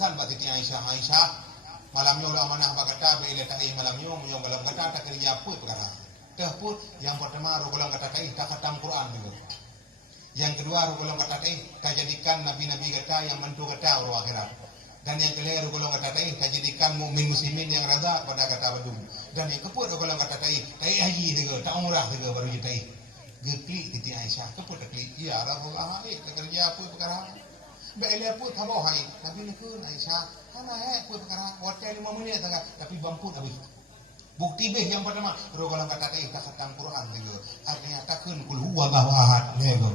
pesan batiti Aisyah malamnya ulah amanah bagata beile tai malamnya menyong dalam kata tak kerja apa perkara teh pun yang pertama golong kata tai tak khatam Quran juga yang kedua golong kata tai tak jadikan nabi-nabi kata yang mentu kata orang akhirat dan yang kelima golong kata tai tak jadikan mukmin muslimin yang rada pada kata badung dan yang keempat golong kata tai haji juga tak umrah juga baru jadi tai gekli titi Aisyah keput gekli ya Rasulullah tak kerja apa perkara beile pun thabau hai nabi nikun Aisyah kana pun perkara hotel 5 menit saja tapi bamput habis bukti beh yang pertama rogolan kata tak khatam Quran juga artinya takun kul huwallahu ahad lego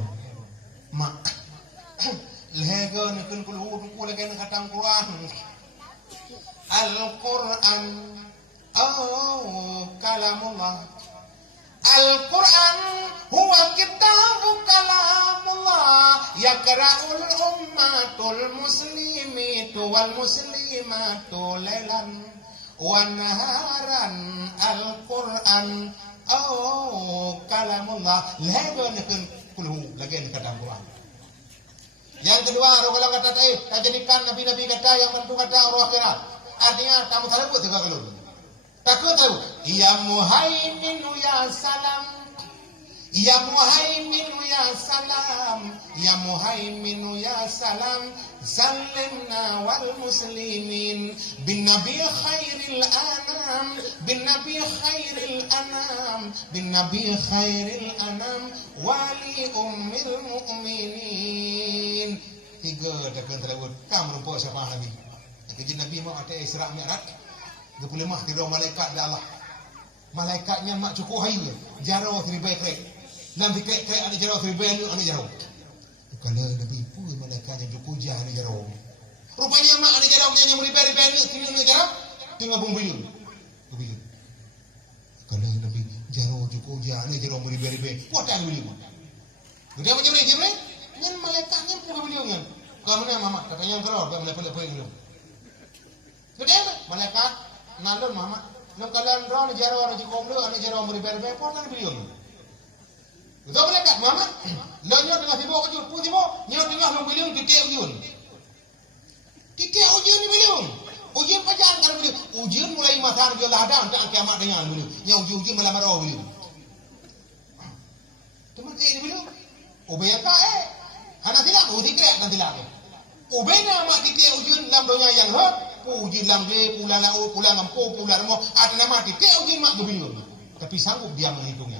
mak lego nikun kul huwallahu lagi khatam Quran Al-Quran kalamullah Al-Quran huwa kitabu kalamullah yakra'ul ummatul muslimitu wal muslimatu lailan wa naharan Al-Quran kalamullah lego nekun kulhu lagi kata Quran. Yang kedua kalau kata tak jadikan nabi-nabi kata yang mentu kata orang akhirat artinya kamu talabut juga kalau takut tahu ya muhaimin ya salam ya muhaimin ya salam ya muhaimin ya salam sallimna wal muslimin bin nabi khairil anam bin nabi khairil anam bin nabi khairil anam wali ummil mu'minin tiga takkan tersebut kamu lupa siapa nabi kerja nabi mau ada Isra Mi'raj dia boleh mah tidur malaikat dah Allah malaikatnya mak cukup hayu jaro seribai krek nanti krek ada jaro seribai ada jaro kalau nabi pun malaikatnya cukup jah ada jaro rupanya mak ada jaro yang seribai ni sini ada jaro tengah bumbilun kalau nabi jaro cukup jah ada jaro seribai kuatan beliau dia macam ni dia boleh nyen malaikatnya pun beliau kan kamu ni mama katanya keror boleh beliau Kedai malaikat nandun Muhammad. Nak kalian ron jaro orang jikom lu, ane jaro meribe-ribe, pun kan beliau. Betul malaikat Muhammad. Lo nyot tengah tiba kejut, pun tiba nyot tengah lu beliau titik ujun. Titik ujun ni beliau. Ujun pajan kan beliau. Ujun mulai masa dia lah ada untuk kiamat dengan beliau. Yang ujun malam marah beliau. Teman ni beliau. Ubay tak Hana silap, udikrek nanti lagi. Ubay nama titik ujun dalam dunia yang puji langge, pula lau, pula ngampu, pula remo, ada nama titik uji mak gubernur. Tapi sanggup dia menghitungnya.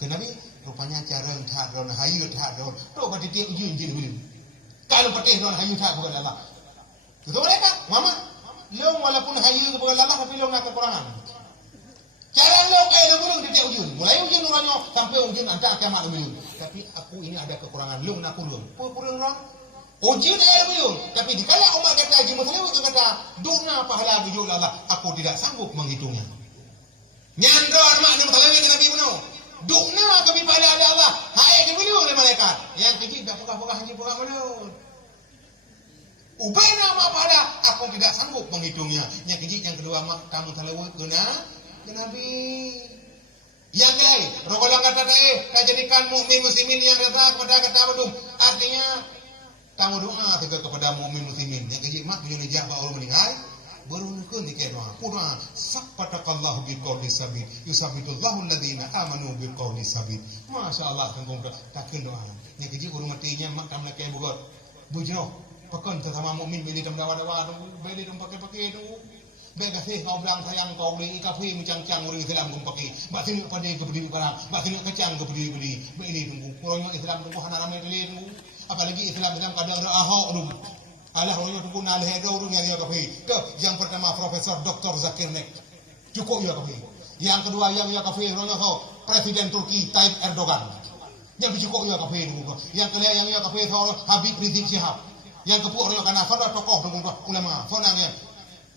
Kenapa? Rupanya cara yang tak ron hayu tak ron. Tuh pada titik uji gubernur. Kalau patih ron hayu tak bukan Allah. Betul mereka, Mama. Lo walaupun hayu bukan Allah tapi lo nak kekurangan. Cara lo lo burung titik uji. Mulai uji nuranya sampai uji antara kiamat gubernur. Tapi aku ini ada kekurangan. Lo nak kurung. Kurung ron. Ujian beliau, tapi dikala umat kata haji muslim itu kata dukna pahala bujul Allah, aku tidak sanggup menghitungnya. Nyandron mak ni mutalawi ke Nabi Muhammad. Dukna kami pahala ada Allah, hai ke beliau oleh malaikat. Yang kecil tak pukah-pukah haji pukah beliau. Ubay nama pahala, aku tidak sanggup menghitungnya. Yang kecil yang kedua mak kamu talawi ke Nabi. Yang lain, rokolang kata tak jadikan mukmin muslimin yang rata kepada kata badum. Artinya kamu doa juga kepada mukmin muslimin yang kecil mak punya jawab orang meninggal baru nukun dikira doa pura sapatakallahu biqauli sabit yusabitullahu alladhina amanu biqauli sabit masyaallah tengkung takkan doa yang kecil guru matinya mak tam nak kayak bugot bujro pakon sama mukmin beli tam dawa-dawa beli tam pakai-pakai tu bega sih kau bilang sayang kau beli kafe mencang-cang orang Islam kau pakai bak sini pada kebeli barang bak sini kacang kebeli beli tunggu orang Islam tunggu hana ramai tunggu apalagi Islam kadang ada ahok dulu. Alah orang tu pun alih ada orang yang kafe. Tu yang pertama Profesor Dr. Zakir Naik. Cukup ya kafe. Yang kedua yang ya kafe orang tu Presiden Turki Tayyip Erdogan. Yang cukup ya kafe dulu. Yang kelima yang ya kafe Habib Rizik Syihab. Yang keempat orang kana fana tokoh dulu ulama. Fanangnya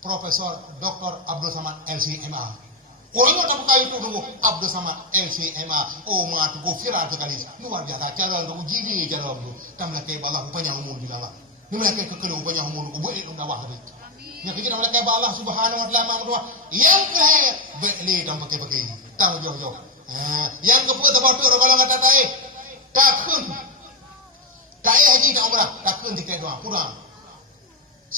Profesor Dr. Abdul Samad LCMA. Orang tak buka itu dulu Abdul Samad LCMA. Oh mak tu viral sekali. Luar biasa cara tu jidi cara tu. Tam nak ke Allah upanya umur bila Allah. Ni mereka kekelu upanya umur ku boleh dawah tadi. Yang kita nak ke Allah Subhanahu wa taala mak yang ke beli tam pakai-pakai. Tahu jauh-jauh. Yang keempat batu kalau kata takun. Tak haji tak umrah, takun tiket doang, kurang.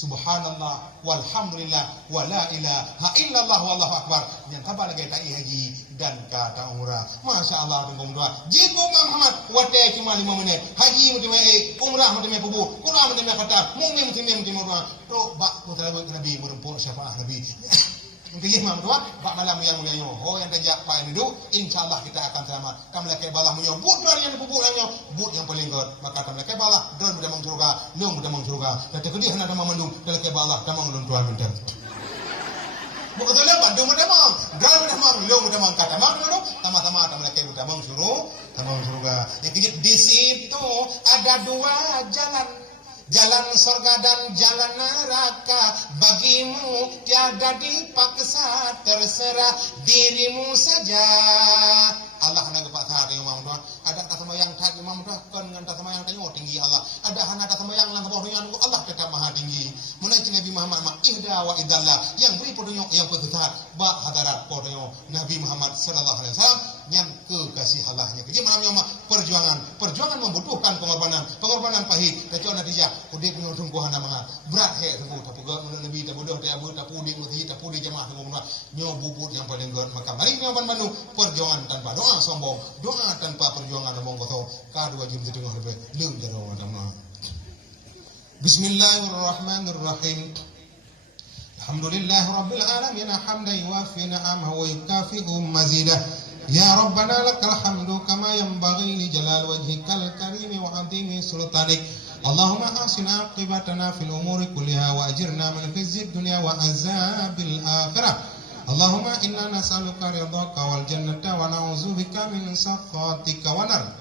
subhanallah walhamdulillah wala ilaha illallah wallahu akbar yang tabal lagi tak haji dan kata umrah. Masya Allah tunggu doa. Jika Muhammad wate cuma 5 menit. Haji mesti umrah mesti pubu. Quran mesti kata, mukmin mesti doa. To bak putra Nabi merempuk syafaat Nabi. Untuk imam doa, bak malam yang mulia oh yang tajak pak ini dulu, insyaallah kita akan selamat. Kamu laki balah menyebut dari yang dipupuk hanya but yang paling god. Maka kamu laki balah dan mudah mengsurga, long mudah mengsurga. Dan kedih hendak memandung dan laki balah damang lon tuan minta. Bukan tu lepas dong mudah mang, gal mudah mang, long mudah mang kata mang dulu, tama-tama kamu laki mudah mengsuruh, damang surga. Yang kejut di situ ada 2 jalan. Jalan surga dan jalan neraka bagimu tiada dipaksa, terserah dirimu saja. Allah nak pak sah imam doa. Ada tak sembahyang tak imam doa kan dengan tak sembahyang tanya tinggi Allah. Ada hana tak sembahyang lan bohongan Allah tetap maha tinggi. Munai Nabi Muhammad ihda wa idallah yang beri podonyok yang petutar ba hadarat podonyok Nabi Muhammad sallallahu alaihi wasallam yang kekasih Allahnya. Jadi malam perjuangan membutuhkan pengorbanan pahit. Tapi natijah udah punya tungguhan nama berat sebut tapi lebih tak bodoh tak pudi mesti tak pudi jemaah semua nyo bubut yang paling god. Maka mari kita bantu perjuangan tanpa doa sombong, doa tanpa perjuangan omong kosong. Ka 2 jam setengah lebih leung jaro macam. Bismillahirrahmanirrahim. Alhamdulillahirabbil alamin hamdan yuwaffi ni'amahu wa yukafi'u mazidah. Ya Rabbana lakal hamdu kama yanbaghi li jalal wajhikal karim wa 'azimi sultanik. Allahumma ahsina aqibatana fil umuri kulliha wa ajirna min khizyid dunya wa azabil akhirah. Allahumma inna nas'aluka ridhaka wal jannata wa na'udzubika min sakhatika wa nar.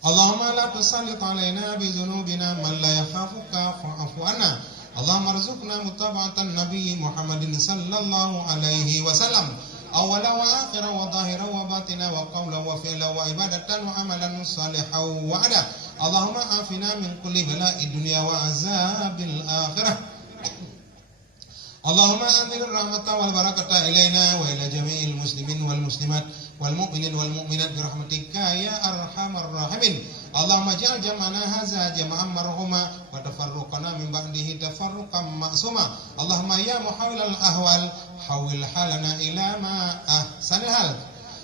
Allahumma la tusallit alaina bi dhunubina man la yakhafuka fa'fu anna. Allahumma arzuqna mutaba'atan nabiy Muhammadin sallallahu alaihi wasallam. Awala wa akhira wa zahira wa batina wa qawla wa fi'la wa ibadatan wa amalan salihan wa ada. Allahumma afina min kulli bala'id dunya wa azabil akhirah. Allahumma anzil rahmata wal barakata ilaina wa ila jami'il muslimin wal muslimat wal mu'minin wal mu'minat bi rahmatika ya arhamar rahimin. Allahumma ja'al jam'ana hadza jam'an marhuma wa tafarruqana min ba'dihi tafarruqan ma'suma. Allahumma ya muhawwilal ahwal hawwil halana ila ma ahsanil hal.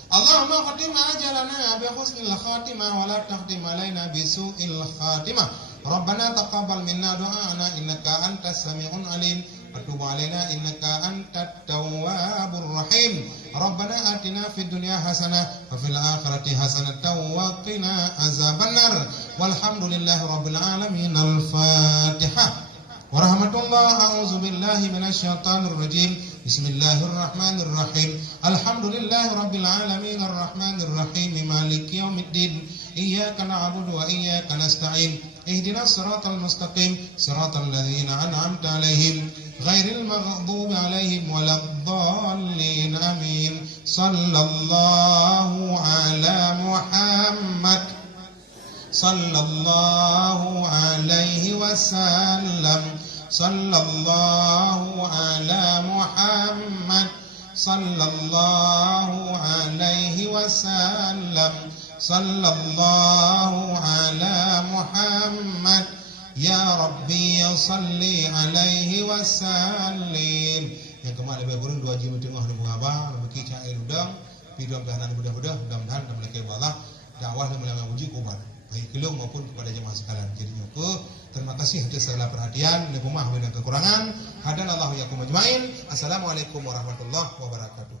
Allahumma khatim ajalana bi husnil khatimah wa la taqdim alaina bi su'il khatimah. Rabbana taqabbal minna du'ana innaka antas sami'un alim. Atubu alaina innaka antat tawwabur rahim. Rabbana atina fid dunya hasanah wa fil akhirati hasanatan wa qina azabannar. Walhamdulillahi rabbil alamin. Al-Fatihah. Warahmatullahi a'udzu billahi minasyaitonir rajim. Bismillahirrahmanirrahim. Alhamdulillahi rabbil alamin arrahmanir rahim maliki yaumiddin. Iyyaka na'budu wa iyyaka nasta'in. Ihdinas siratal mustaqim siratal ladzina an'amta 'alaihim ghairil maghdubi 'alaihim waladdallin. Amin. Sallallahu ala Muhammad sallallahu alaihi wasallam. Sallallahu ala Muhammad sallallahu alaihi wasallam. Sallallahu ala Muhammad ya Rabbi ya salli alaihi wasallim. Yang kemarin lebih burung 2 jam tengah nunggu abah nunggu kicah air udang pidam dahanan mudah-mudahan mudah-mudahan dan melaki Allah dakwah dan melanggar uji kubat baik kelung maupun kepada jemaah sekalian. Jadi terima kasih atas segala perhatian dan pemahaman dan kekurangan. Hadanallahu yakum ajmain. Assalamualaikum warahmatullahi wabarakatuh.